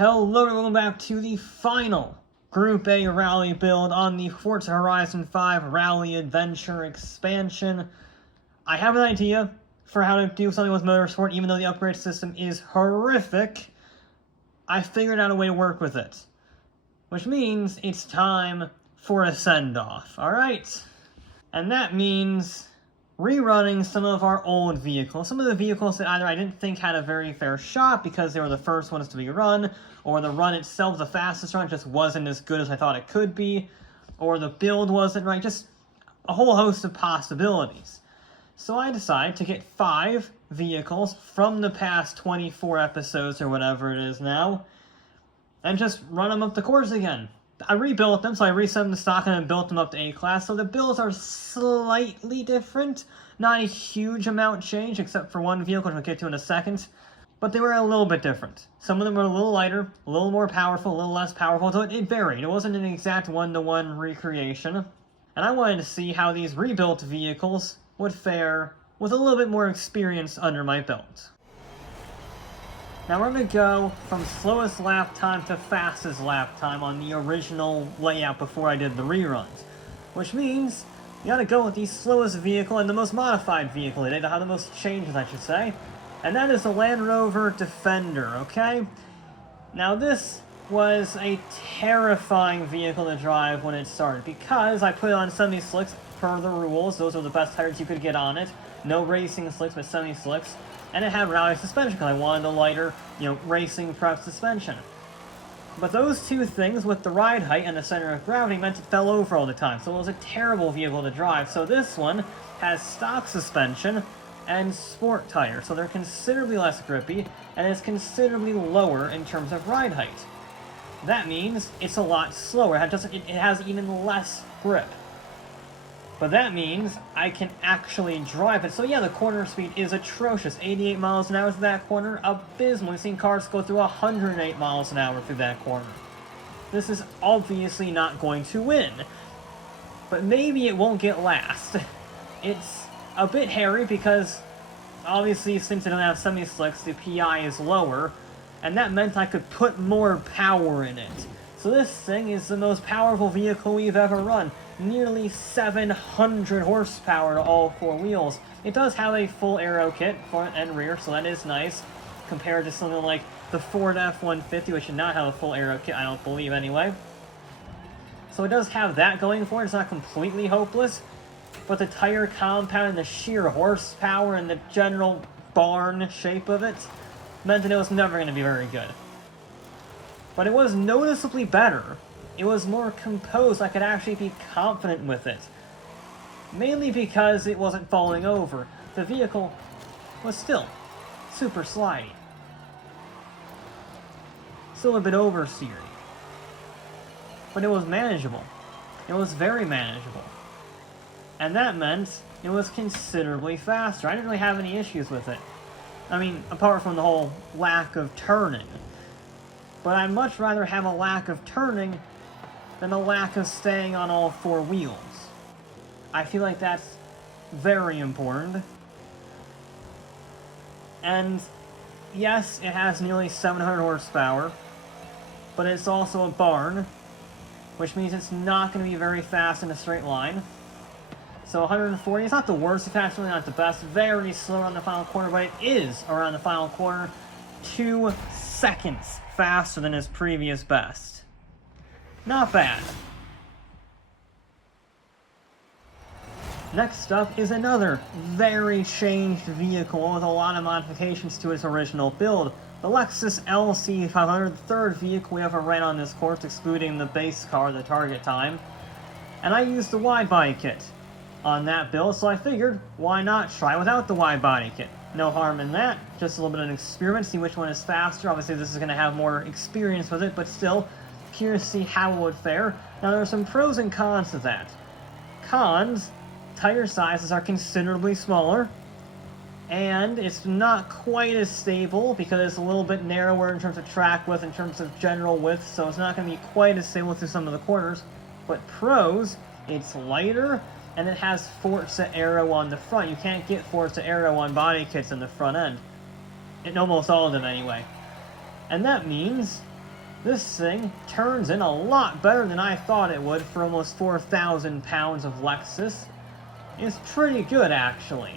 Hello and welcome back to the final Group A rally build on the Forza Horizon 5 Rally Adventure expansion. I have an idea for how to do something with Motorsport, even though the upgrade system is horrific. I figured out a way to work with it, which means it's time for a send-off, alright? And that means rerunning some of our old vehicles. Some of the vehicles that either I didn't think had a very fair shot because they were the first ones to be run, or the run itself, the fastest run, just wasn't as good as I thought it could be, or the build wasn't right, just a whole host of possibilities. So I decided to get 5 vehicles from the past 24 episodes, or whatever it is now, and just run them up the course again. I rebuilt them, so I reset them to stock and then built them up to A-Class, so the builds are slightly different. Not a huge amount change, except for one vehicle, which we'll get to in a second. But they were a little bit different. Some of them were a little lighter, a little more powerful, a little less powerful, so it varied. It wasn't an exact one-to-one recreation. And I wanted to see how these rebuilt vehicles would fare with a little bit more experience under my belt. Now we're going to go from slowest lap time to fastest lap time on the original layout before I did the reruns. Which means you gotta go with the slowest vehicle and the most modified vehicle they did, have the most changes I should say. And that is the Land Rover Defender, okay? Now this was a terrifying vehicle to drive when it started because I put it on semi-slicks per the rules. Those are the best tires you could get on it. No racing slicks, but semi-slicks. And it had rally suspension because I wanted the lighter, racing prep suspension. But those two things, with the ride height and the center of gravity, meant it fell over all the time, so it was a terrible vehicle to drive. So this one has stock suspension and sport tires, so they're considerably less grippy, and it's considerably lower in terms of ride height. That means it's a lot slower, it has even less grip. But that means I can actually drive it. So yeah, the corner speed is atrocious. 88 miles an hour through that corner, abysmal. We've seen cars go through 108 miles an hour through that corner. This is obviously not going to win. But maybe it won't get last. It's a bit hairy because, obviously, since I don't have semi-slicks, the PI is lower. And that meant I could put more power in it. So this thing is the most powerful vehicle we've ever run. Nearly 700 horsepower to all 4 wheels. It does have a full aero kit, front and rear, so that is nice, compared to something like the Ford F-150, which did not have a full aero kit, I don't believe anyway. So it does have that going for it. It's not completely hopeless, but the tire compound and the sheer horsepower and the general barn shape of it meant that it was never going to be very good. But it was noticeably better. It was more composed. I could actually be confident with it. Mainly because it wasn't falling over. The vehicle was still super slidey. Still a bit oversteery. But it was manageable. It was very manageable. And that meant it was considerably faster. I didn't really have any issues with it. I mean, apart from the whole lack of turning. But I'd much rather have a lack of turning than a lack of staying on all 4 wheels. I feel like that's very important. And yes, it has nearly 700 horsepower, but it's also a barn, which means it's not going to be very fast in a straight line. So 140, it's not the worst, it's actually not the best. Very slow around the final corner, but it is around the final corner 2 seconds faster than his previous best. Not bad. Next up is another very changed vehicle with a lot of modifications to its original build. The Lexus LC500, the third vehicle we ever ran on this course, excluding the base car, the target time. And I used the wide body kit on that build, so I figured, why not try without the wide body kit? No harm in that, just a little bit of an experiment, see which one is faster. Obviously this is going to have more experience with it, but still, curious to see how it would fare. Now there are some pros and cons to that. Cons, tire sizes are considerably smaller, and it's not quite as stable because it's a little bit narrower in terms of track width, in terms of general width, so it's not going to be quite as stable through some of the corners. But pros, it's lighter, and it has Forza Aero on the front. You can't get Forza Aero on body kits in the front end. In almost all of them, anyway. And that means This thing turns in a lot better than I thought it would for almost 4,000 pounds of Lexus. It's pretty good, actually.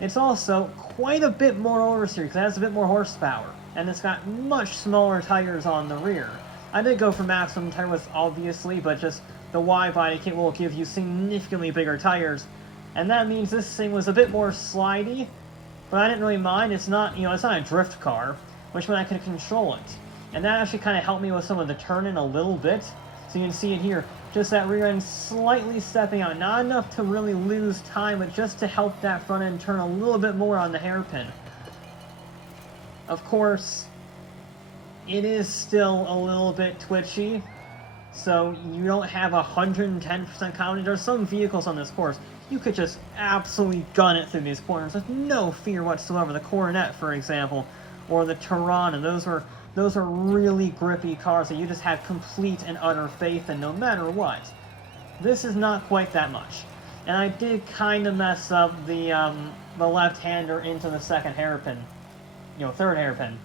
It's also quite a bit more oversteer because it has a bit more horsepower, and it's got much smaller tires on the rear. I did go for maximum tire width, obviously, but just the wide body kit will give you significantly bigger tires, and that means this thing was a bit more slidey, but I didn't really mind. It's not, it's not a drift car, which meant I could control it. And that actually kind of helped me with some of the turning a little bit. So you can see it here, just that rear end slightly stepping out. Not enough to really lose time, but just to help that front end turn a little bit more on the hairpin. Of course, it is still a little bit twitchy, so you don't have 110% confidence. There's some vehicles on this course, you could just absolutely gun it through these corners with no fear whatsoever. The Coronet, for example, or the Tirana, those are really grippy cars that you just have complete and utter faith in no matter what. This is not quite that much. And I did kind of mess up the left-hander into the second hairpin. Third hairpin.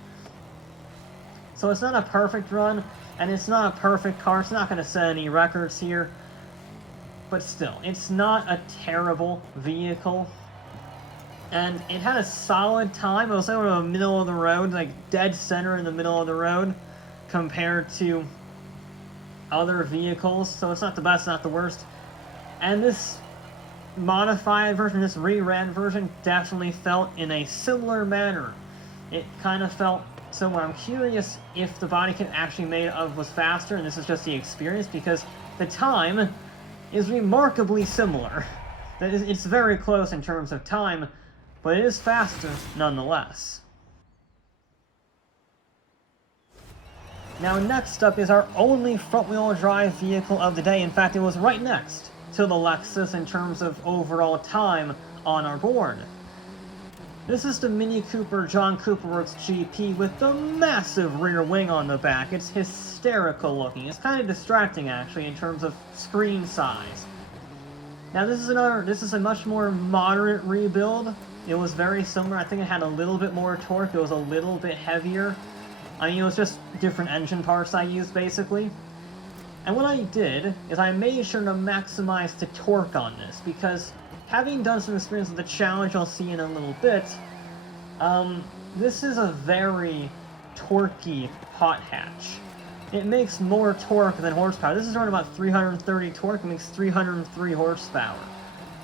So it's not a perfect run, and it's not a perfect car. It's not going to set any records here. But still, it's not a terrible vehicle. And it had a solid time. It was sort of a middle of the road, like dead center in the middle of the road, compared to other vehicles. So it's not the best, not the worst. And this modified version, this re-ran version, definitely felt in a similar manner. It kind of felt similar. I'm curious if the body kit actually made of was faster, and this is just the experience, because the time is remarkably similar. It's very close in terms of time, but it is faster nonetheless. Now next up is our only front-wheel drive vehicle of the day. In fact, it was right next to the Lexus in terms of overall time on our board. This is the Mini Cooper John Cooper Works GP with the massive rear wing on the back. It's hysterical looking. It's kind of distracting actually in terms of screen size. Now this is a much more moderate rebuild. It was very similar. I think it had a little bit more torque. It was a little bit heavier. It was just different engine parts I used, basically. And what I did is I made sure to maximize the torque on this, because having done some experience with the challenge I'll see in a little bit, this is a very torquey hot hatch. It makes more torque than horsepower. This is around about 330 torque. It makes 303 horsepower,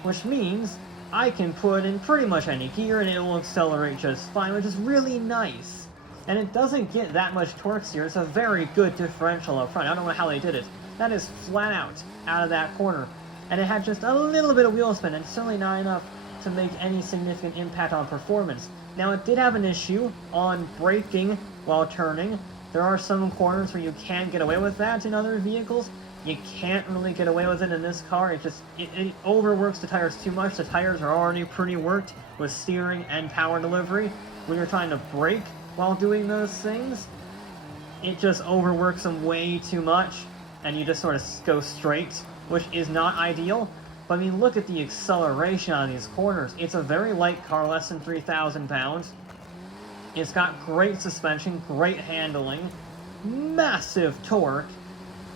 which means I can put in pretty much any gear and it will accelerate just fine, which is really nice. And it doesn't get that much torque here. It's a very good differential up front. I don't know how they did it. That is flat out of that corner. And it had just a little bit of wheel spin, and certainly not enough to make any significant impact on performance. Now, it did have an issue on braking while turning. There are some corners where you can get away with that in other vehicles. You can't really get away with it in this car. It overworks the tires too much. The tires are already pretty worked with steering and power delivery. When you're trying to brake while doing those things, it just overworks them way too much, and you just sort of go straight, which is not ideal. But I mean, look at the acceleration on these corners. It's a very light car, less than 3,000 pounds. It's got great suspension, great handling, massive torque,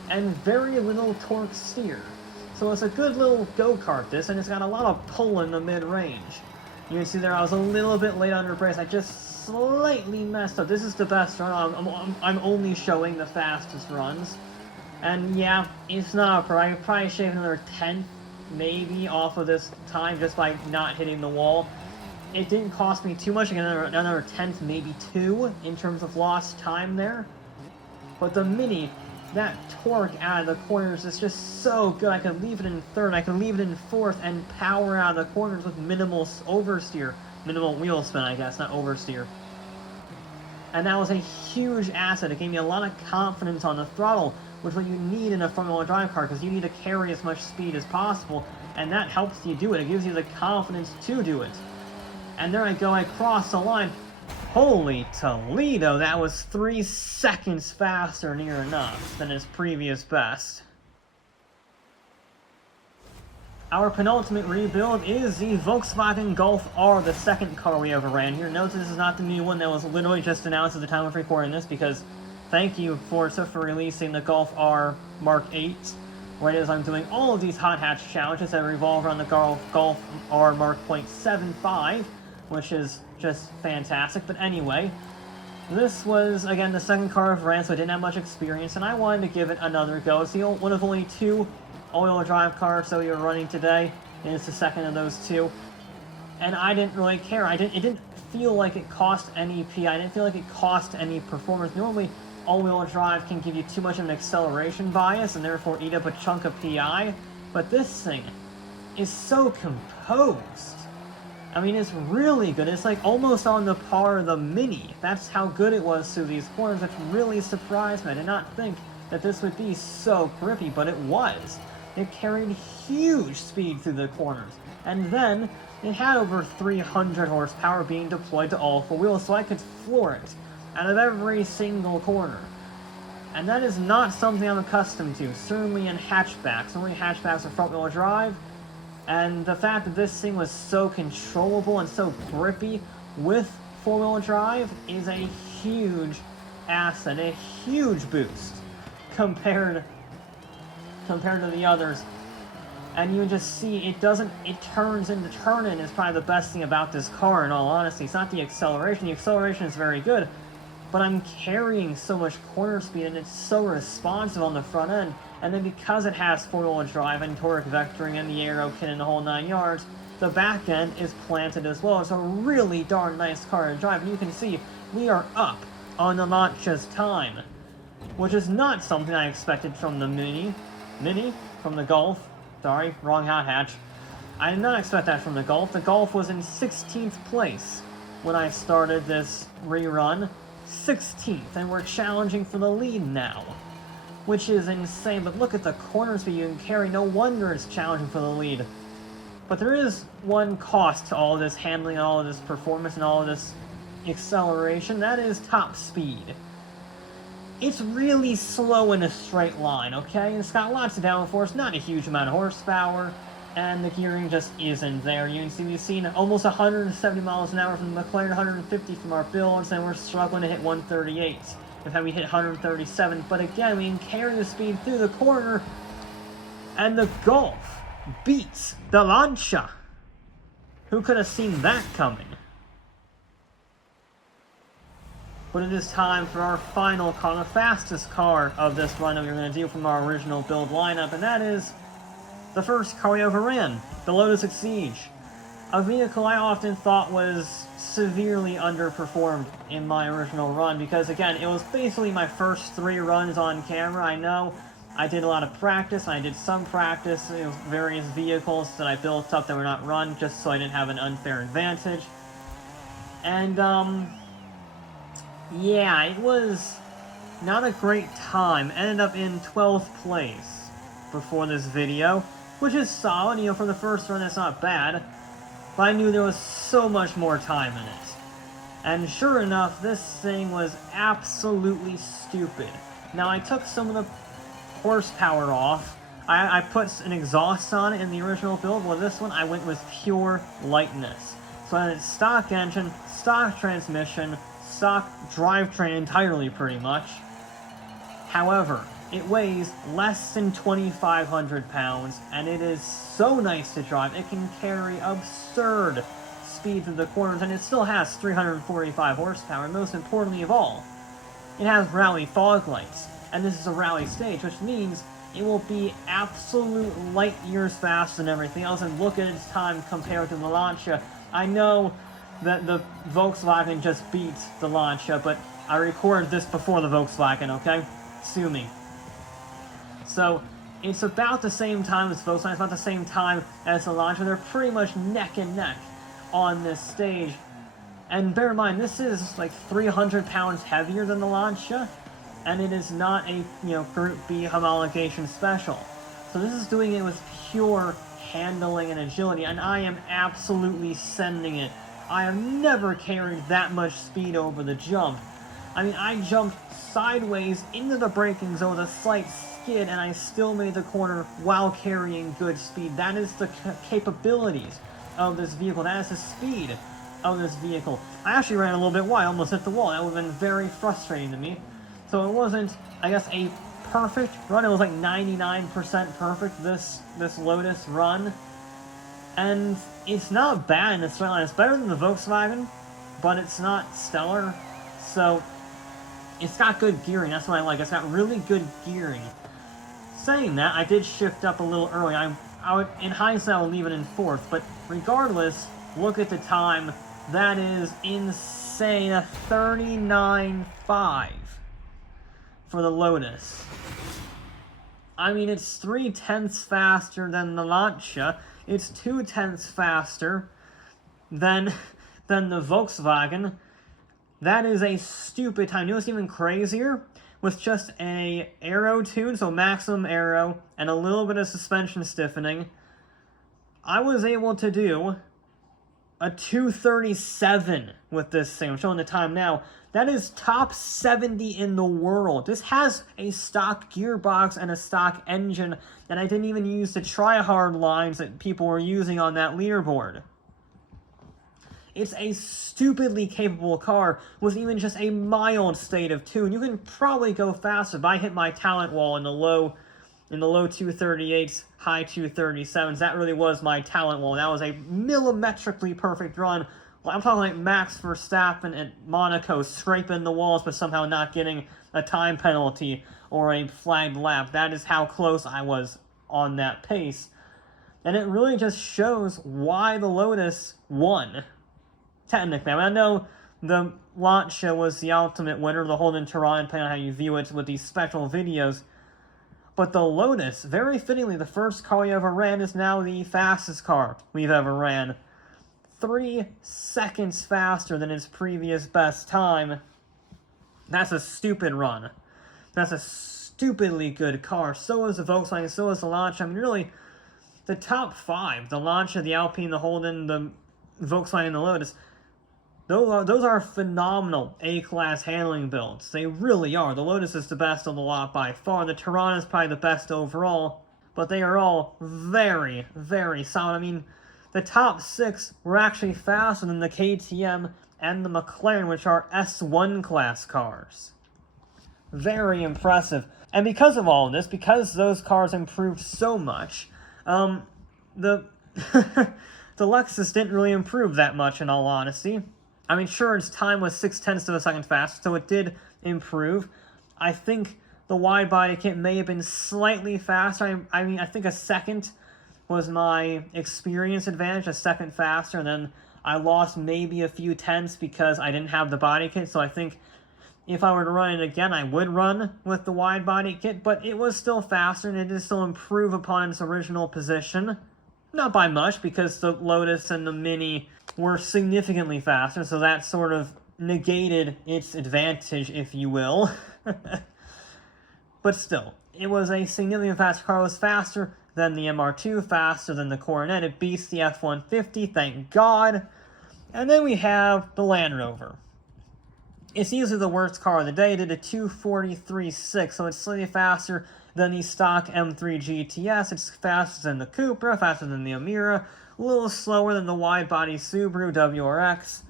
and very little torque steer. So it's a good little go-kart, this, and it's got a lot of pull in the mid-range. You can see there I was a little bit late under brakes. I just slightly messed up. This is the best run. I'm only showing the fastest runs. And yeah, it's not a pro. I could probably shave another 10th, maybe, off of this time just by not hitting the wall. It didn't cost me too much. I got another 10th, maybe 2, in terms of lost time there. But the Mini, that torque out of the corners is just so good. I could leave it in third, I could leave it in fourth, and power out of the corners with minimal oversteer. Minimal wheel spin, I guess, not oversteer. And that was a huge asset. It gave me a lot of confidence on the throttle, which is what you need in a front-wheel drive car, because you need to carry as much speed as possible, and that helps you do it. It gives you the confidence to do it. And there I go, I crossed the line. Holy Toledo, that was 3 seconds faster, near enough, than his previous best. Our penultimate rebuild is the Volkswagen Golf R, the second car we ever ran here. Notice this is not the new one that was literally just announced at the time of recording this, because Thank you, Forza, for releasing the Golf R Mark 8. What it is, I'm doing all of these hot hatch challenges that revolve around the Golf R Mark .75, which is just fantastic. But anyway, this was, again, the second car I've ran, so I didn't have much experience, and I wanted to give it another go. It's one of only 2 all-wheel drive cars that we were running today, and it's the second of those 2. And I didn't really care. It didn't feel like it cost any PI. I didn't feel like it cost any performance. Normally, all-wheel drive can give you too much of an acceleration bias and therefore eat up a chunk of PI. But this thing is so composed. I mean, it's really good. It's like almost on the par of the Mini. That's how good it was through these corners, which really surprised me. I did not think that this would be so grippy, but it was. It carried huge speed through the corners. And then it had over 300 horsepower being deployed to all 4 wheels, so I could floor it out of every single corner. And that is not something I'm accustomed to, certainly in hatchbacks. Normally hatchbacks are front-wheel drive, and the fact that this thing was so controllable and so grippy with 4-wheel drive is a huge asset, a huge boost compared to the others. And you just see it turns into turn-in is probably the best thing about this car, in all honesty. It's not the acceleration is very good, but I'm carrying so much corner speed and it's so responsive on the front end. And then because it has 4-wheel drive and torque vectoring and the aero kit and the whole 9 yards, the back end is planted as well. It's a really darn nice car to drive, and you can see we are up on the Lancia's time, which is not something I expected from the from the Golf. Sorry, wrong hot hatch. I did not expect that from the Golf. The Golf was in 16th place when I started this rerun. 16th, and we're challenging for the lead now, which is insane. But look at the corner speed you can carry. No wonder it's challenging for the lead. But there is one cost to all of this handling, all of this performance, and all of this acceleration. That is top speed. It's really slow in a straight line, okay? It's got lots of downforce, not a huge amount of horsepower, and the gearing just isn't there. You can see we've seen almost 170 miles an hour from the McLaren, 150 from our builds, and we're struggling to hit 138. In fact, we hit 137, but again, we can carry the speed through the corner, and the Golf beats the Lancia. Who could have seen that coming? But it is time for our final car, the fastest car of this run that we're going to do from our original build lineup, and that is the first car we overran, the Lotus Exige. A vehicle I often thought was severely underperformed in my original run, because again, it was basically my first 3 runs on camera. I know I did a lot of practice, and I did some practice with various vehicles that I built up that were not run, just so I didn't have an unfair advantage. And, yeah, it was not a great time. Ended up in 12th place before this video, which is solid. You know, for the first run, that's not bad. But I knew there was so much more time in it. And sure enough, this thing was absolutely stupid. Now, I took some of the horsepower off. I put an exhaust on it in the original build. Well, this one, I went with pure lightness. So I had a stock engine, stock transmission, stock drivetrain entirely, pretty much. However, it weighs less than 2,500 pounds, and it is so nice to drive. It can carry absurd speed through the corners, and it still has 345 horsepower, and most importantly of all, it has rally fog lights. And this is a rally stage, which means it will be absolute light years faster than everything else. And look at its time compared to the Lancia. I know that the Volkswagen just beat the Lancia, but I recorded this before the Volkswagen, okay? Sue me. So, it's about the same time as Volkswagen, it's about the same time as the Lancia. They're pretty much neck and neck on this stage. And bear in mind, this is like 300 pounds heavier than the Lancia, and it is not a, Group B homologation special. So this is doing it with pure handling and agility, and I am absolutely sending it. I have never carried that much speed over the jump. I mean, I jumped sideways into the braking zone with a slight skid, and I still made the corner while carrying good speed. That is the capabilities of this vehicle. That is the speed of this vehicle. I actually ran a little bit wide, almost hit the wall. That would have been very frustrating to me. So it wasn't, I guess, a perfect run. It was like 99% perfect, this Lotus run. And it's not bad in the straight line. It's better than the Volkswagen, but it's not stellar. So it's got good gearing. That's what I like. It's got really good gearing. Saying that, I did shift up a little early. I would, in hindsight, I would leave it in 4th. But regardless, look at the time. That is insane. A 39.5 for the Lotus. I mean, it's 0.3 faster than the Lancia. It's 0.2 faster than the Volkswagen. That is a stupid time. You know what's even crazier? With just a aero tune, so maximum aero, and a little bit of suspension stiffening, I was able to do a 2:37 with this thing. I'm showing the time now. That is top 70 in the world. This has a stock gearbox and a stock engine, and I didn't even use the try-hard lines that people were using on that leaderboard. It's a stupidly capable car with even just a mild state of tune. You can probably go faster, but I hit my talent wall in the low 238s, high 237s. That really was my talent wall. That was a millimetrically perfect run. I'm talking like Max Verstappen at Monaco scraping the walls but somehow not getting a time penalty or a flagged lap. That is how close I was on that pace. And it really just shows why the Lotus won. Technically, I know the Lancia was the ultimate winner, the Holden Turan, depending on how you view it with these special videos. But the Lotus, very fittingly, the first car we ever ran, is now the fastest car we've ever ran. 3 seconds faster than its previous best time. That's a stupid run. That's a stupidly good car. So is the Volkswagen, so is the Lancia. I mean, really, the top 5, the Lancia, the Alpine, the Holden, the Volkswagen, the Lotus, those are phenomenal A-class handling builds. They really are. The Lotus is the best of the lot by far. The Turan is probably the best overall, but they are all very, very solid. I mean, the top 6 were actually faster than the KTM and the McLaren, which are S1 class cars. Very impressive. And because of all of this, because those cars improved so much, the the Lexus didn't really improve that much, in all honesty. I mean, sure, its time was 0.6 of a second faster, so it did improve. I think the wide-body kit may have been slightly faster. I mean, I think a second was my experience advantage, a second faster, and then I lost maybe a few tenths because I didn't have the body kit, so I think if I were to run it again, I would run with the wide-body kit, but it was still faster, and it did still improve upon its original position. Not by much, because the Lotus and the Mini were significantly faster, so that sort of negated its advantage, if you will. But still, it was a significantly faster car. It was faster than the MR2, faster than the Coronet. It beats the F-150, thank God. And then we have the Land Rover. It's easily the worst car of the day. It did a 2:43.6, so it's slightly faster than the stock M3 GTS. It's faster than the Cupra, faster than the Amira, a little slower than the wide-body Subaru WRX.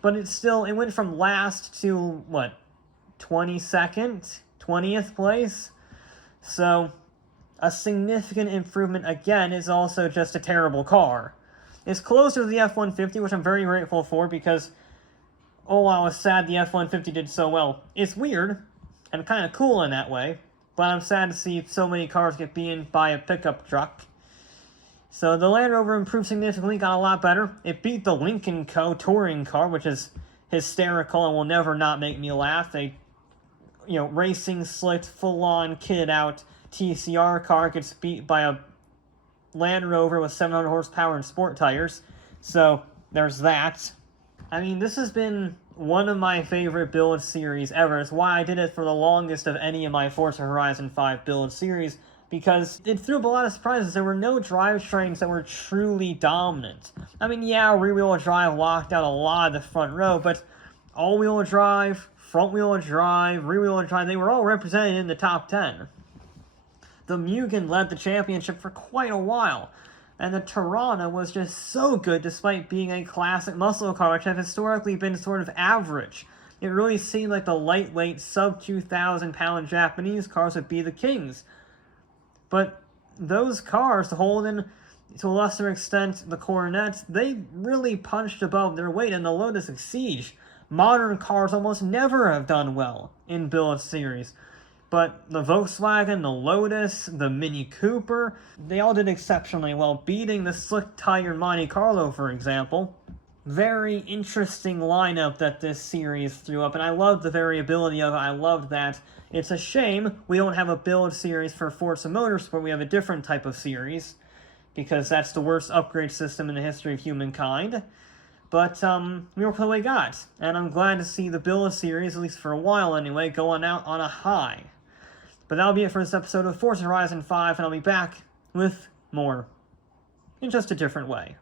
But it went from last to, what, 22nd? 20th place? So, a significant improvement, again, is also just a terrible car. It's closer to the F-150, which I'm very grateful for, because, oh, I was sad the F-150 did so well. It's weird, and kind of cool in that way, but I'm sad to see so many cars get beaten by a pickup truck. So the Land Rover improved significantly, got a lot better. It beat the Lincoln Co. touring car, which is hysterical and will never not make me laugh. A, racing slicked, full-on, kitted-out TCR car gets beat by a Land Rover with 700 horsepower and sport tires. So there's that. I mean, this has been one of my favorite build series ever. It's why I did it for the longest of any of my Forza Horizon 5 build series, because it threw up a lot of surprises. There were no drivetrains that were truly dominant. I mean, yeah, rear-wheel drive locked out a lot of the front row, but all-wheel drive, front-wheel drive, rear-wheel drive, they were all represented in the top 10. The Mugen led the championship for quite a while, and the Tirana was just so good despite being a classic muscle car, which have historically been sort of average. it really seemed like the lightweight sub-2,000-pound Japanese cars would be the kings. But those cars, the Holden, to a lesser extent the Coronet, they really punched above their weight, and the Lotus Exige. Modern cars almost never have done well in Build Series. But the Volkswagen, the Lotus, the Mini Cooper, they all did exceptionally well, beating the slick-tired Monte Carlo, for example. Very interesting lineup that this series threw up, and I loved the variability of it. I loved that. It's a shame we don't have a Build Series for Forza Motorsport. We have a different type of series, because that's the worst upgrade system in the history of humankind. But we worked with what we got, and I'm glad to see the Build Series, at least for a while anyway, going out on a high. But that'll be it for this episode of Forza Horizon 5, and I'll be back with more, in just a different way.